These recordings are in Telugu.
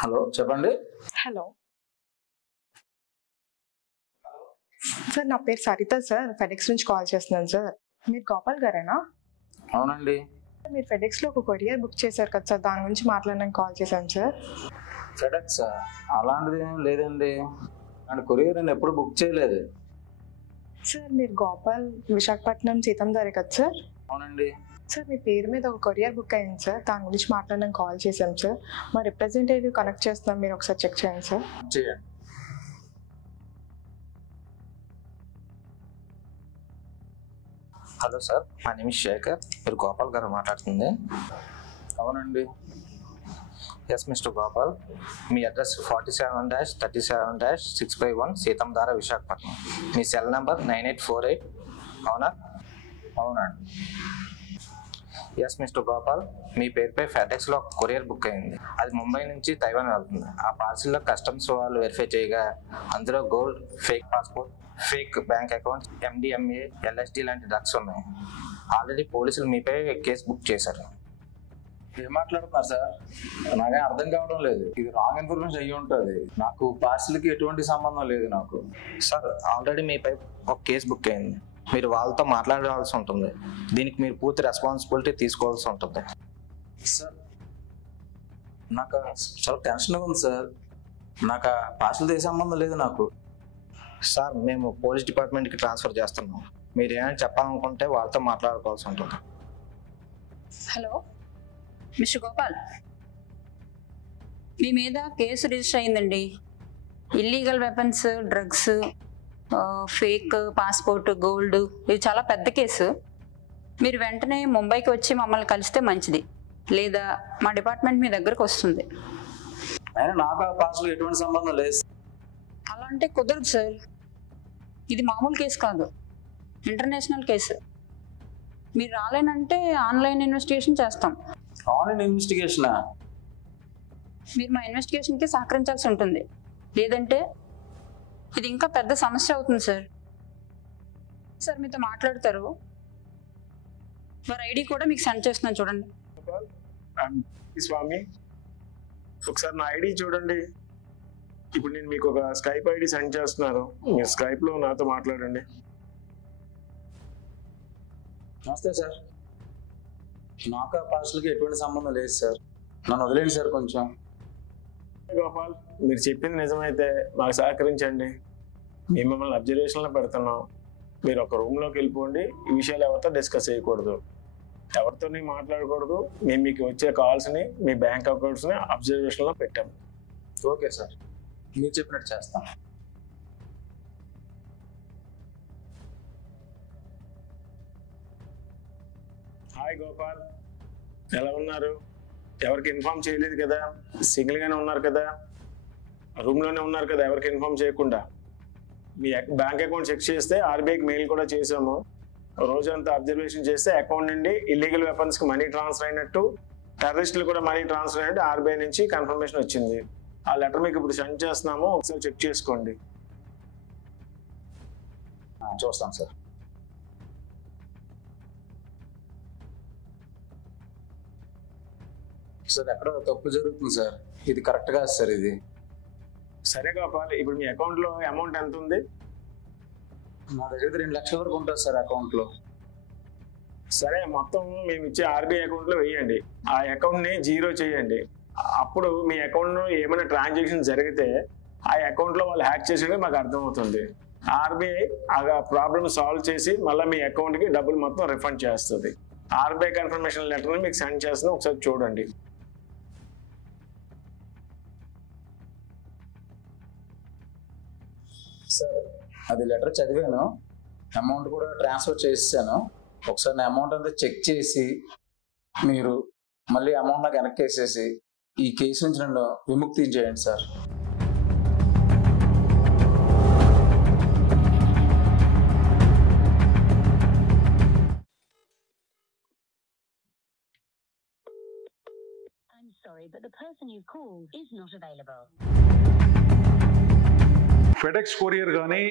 హలో చెప్పండి. హలో సార్, నా పేరు సరిత సార్. ఫెడెక్స్ నుంచి కాల్ చేస్తున్నాను సార్. మీరు గోపాల్ గారేనా? అవునండి. మీరు ఫెడెక్స్లో ఒక కొరియర్ బుక్ చేశారు కదా సార్, దాని గురించి మాట్లాడడానికి కాల్ చేశాను సార్. ఫెడెక్స్ అలాంటిది ఏం లేదండి. అండ్ కొరియర్ నేను ఎప్పుడు బుక్ చేయలేదు. సార్, మీరు గోపాల్ విశాఖపట్నం సీతందారే కదా సార్? అవునండి. సార్, మీ పేరు మీద ఒక కొరియర్ బుక్ అయింది సార్, దాని గురించి మాట్లాడడానికి కాల్ చేశాం సార్. మా రిప్రజెంటేటివ్ కనెక్ట్ చేస్తున్నాం, మీరు ఒకసారి చెక్ చేయండి సార్. చేయండి. హలో సార్, మా నేమ్ శేఖర్. మీరు గోపాల్ గారు మాట్లాడుతుంది? అవునండి. ఎస్ మిస్టర్ గోపాల్, మీ అడ్రస్ 47-37-651 సీతంధార విశాఖపట్నం. మీ సెల్ నెంబర్ 9848. అవునా? అవునండి. ఎస్ మిస్టర్ గోపాల్, మీ పేరుపై ఫెడెక్స్లో ఒక కొరియర్ బుక్ అయింది. అది ముంబై నుంచి తైవాన్ వెళ్తుంది. ఆ పార్సిల్లో కస్టమ్స్ వాళ్ళు వెరిఫై చేయగా అందులో gold, fake passport, fake bank account, MDMA, LSD లాంటి డ్రగ్స్ ఉన్నాయి. ఆల్రెడీ పోలీసులు మీపై కేసు బుక్ చేశారు. ఏం మాట్లాడుతున్నారు సార్? నాకేం అర్థం కావడం లేదు. ఇది రాంగ్ ఇన్ఫర్మేషన్ అయ్యి ఉంటుంది. నాకు పార్సిల్కి ఎటువంటి సంబంధం లేదు నాకు. సార్, ఆల్రెడీ మీపై ఒక కేసు బుక్ అయింది. మీరు వాళ్ళతో మాట్లాడాల్సి ఉంటుంది. దీనికి మీరు పూర్తి రెస్పాన్సిబిలిటీ తీసుకోవాల్సి ఉంటుంది. సార్, నాకు చాలా టెన్షన్గా ఉంది సార్. నాకు పార్సిల్ ఏ సంబంధం లేదు నాకు. సార్, మేము పోలీస్ డిపార్ట్మెంట్కి ట్రాన్స్ఫర్ చేస్తున్నాం. మీరు ఏమైనా చెప్పాలనుకుంటే వాళ్ళతో మాట్లాడుకోవాల్సి ఉంటుంది. హలో మిస్టర్ గోపాల్, మీ మీద కేసు రిజిస్టర్ అయిందండి. Illegal weapons, drugs, fake passport, gold, ఇది చాలా పెద్ద కేసు. మీరు వెంటనే ముంబైకి వచ్చి మమ్మల్ని కలిస్తే మంచిది, లేదా మా డిపార్ట్మెంట్ మీ దగ్గరకు వస్తుంది. అయినా నాకు ఆ పార్సిల్ ఎటువంటి సంబంధం లేదు. అలా అంటే కుదరదు సార్. ఇది మామూలు కేసు కాదు, ఇంటర్నేషనల్ కేసు. మీరు రాలేనంటే ఆన్లైన్ ఇన్వెస్టిగేషన్ చేస్తాం. ఆన్లైన్ ఇన్వెస్టిగేషనా? మీరు మా ఇన్వెస్టిగేషన్కి సహకరించాల్సి ఉంటుంది, లేదంటే ఇది ఇంకా పెద్ద సమస్య అవుతుంది సార్. సార్ మీతో మాట్లాడతారు, వారి ఐడి కూడా మీకు సెండ్ చేస్తున్నాను చూడండి. స్వామి, ఒకసారి నా ఐడి చూడండి. ఇప్పుడు నేను మీకు ఒక స్కైప్ ఐడి సెండ్ చేస్తున్నాను. మీరు స్కైప్లో నాతో మాట్లాడండి. నమస్తే సార్. నాకు ఆ పార్సిల్కి ఎటువంటి సంబంధం లేదు సార్. నన్ను వదిలేండి సార్ కొంచెం. గోపాల్, మీరు చెప్పింది నిజమైతే మాకు సహకరించండి. మేము మిమ్మల్ని అబ్జర్వేషన్లో పెడుతున్నాం. మీరు ఒక రూమ్లోకి వెళ్ళిపోండి. ఈ విషయాలు ఎవరితో డిస్కస్ చేయకూడదు, ఎవరితోని మాట్లాడకూడదు. మేము మీకు వచ్చే కాల్స్ని, మీ బ్యాంక్ అకౌంట్స్ని అబ్జర్వేషన్లో పెట్టాము. ఓకే సార్, మీరు చెప్పినట్టు చేస్తాం. హాయ్ గోపాల్, ఎలా ఉన్నారు? ఎవరికి ఇన్ఫార్మ్ చేయలేదు కదా? సింగిల్గానే ఉన్నారు కదా? రూమ్లోనే ఉన్నారు కదా ఎవరికి ఇన్ఫార్మ్ చేయకుండా? మీ బ్యాంక్ అకౌంట్ చెక్ చేస్తే RBIకి మెయిల్ కూడా చేసాము. రోజంతా అబ్జర్వేషన్ చేస్తే అకౌంట్ నుండి ఇల్లీగల్ వెపన్స్కి మనీ ట్రాన్స్ఫర్ అయినట్టు, టెర్రరిస్టులు కూడా మనీ ట్రాన్స్ఫర్ అయినట్టు RBI నుంచి కన్ఫర్మేషన్ వచ్చింది. ఆ లెటర్ మీకు ఇప్పుడు సెండ్ చేస్తున్నాము, ఒకసారి చెక్ చేసుకోండి. చూస్తాం సార్. సార్, ఎక్కడో తప్పు జరుగుతుంది సార్. ఇది కరెక్ట్ కాదు సార్. ఇది సరే గోపాల్, ఇప్పుడు మీ అకౌంట్లో అమౌంట్ ఎంత ఉంది? నా దగ్గర 2 లక్షల వరకు ఉంటుంది సార్ అకౌంట్లో. సరే, మొత్తం మేము ఇచ్చే RBI అకౌంట్లో వేయండి. ఆ అకౌంట్ని జీరో చేయండి. అప్పుడు మీ అకౌంట్లో ఏమైనా ట్రాన్సాక్షన్ జరిగితే ఆ అకౌంట్లో వాళ్ళు హ్యాక్ చేసేది మాకు అర్థమవుతుంది. RBI ఆ ప్రాబ్లమ్ సాల్వ్ చేసి మళ్ళీ మీ అకౌంట్కి డబ్బులు మొత్తం రిఫండ్ చేస్తుంది. RBI కన్ఫర్మేషన్ లెటర్ని మీకు సెండ్ చేస్తుంది, ఒకసారి చూడండి. సార్, అది లెటర్ చదివాను, అమౌంట్ కూడా ట్రాన్స్ఫర్ చేసాను. ఒకసారి నా అమౌంట్ అంతా చెక్ చేసి మీరు మళ్ళీ అమౌంట్ నాకు వెనక్కి వేసేసి ఈ కేసు నుంచి నన్ను విముక్తి చేయండి sir. I'm sorry, but the person you've called is not available. FedEx courier కానీ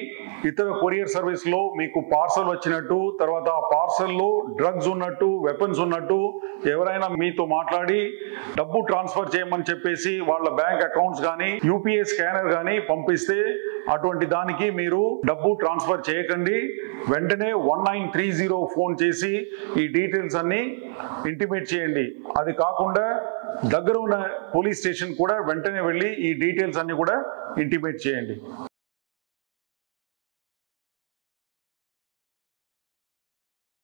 ఇతర కొరియర్ సర్వీస్లో మీకు పార్సల్ వచ్చినట్టు, తర్వాత ఆ పార్సల్లో డ్రగ్స్ ఉన్నట్టు, వెపన్స్ ఉన్నట్టు ఎవరైనా మీతో మాట్లాడి డబ్బు ట్రాన్స్ఫర్ చేయమని చెప్పేసి వాళ్ళ బ్యాంక్ అకౌంట్స్ కానీ యూపీఐ స్కానర్ కానీ పంపిస్తే అటువంటి దానికి మీరు డబ్బు ట్రాన్స్ఫర్ చేయకండి. వెంటనే 1930 ఫోన్ చేసి ఈ డీటెయిల్స్ అన్ని ఇంటిమేట్ చేయండి. అది కాకుండా దగ్గర ఉన్న పోలీస్ స్టేషన్ కూడా వెంటనే వెళ్ళి ఈ డీటెయిల్స్ అన్ని కూడా ఇంటిమేట్ చేయండి.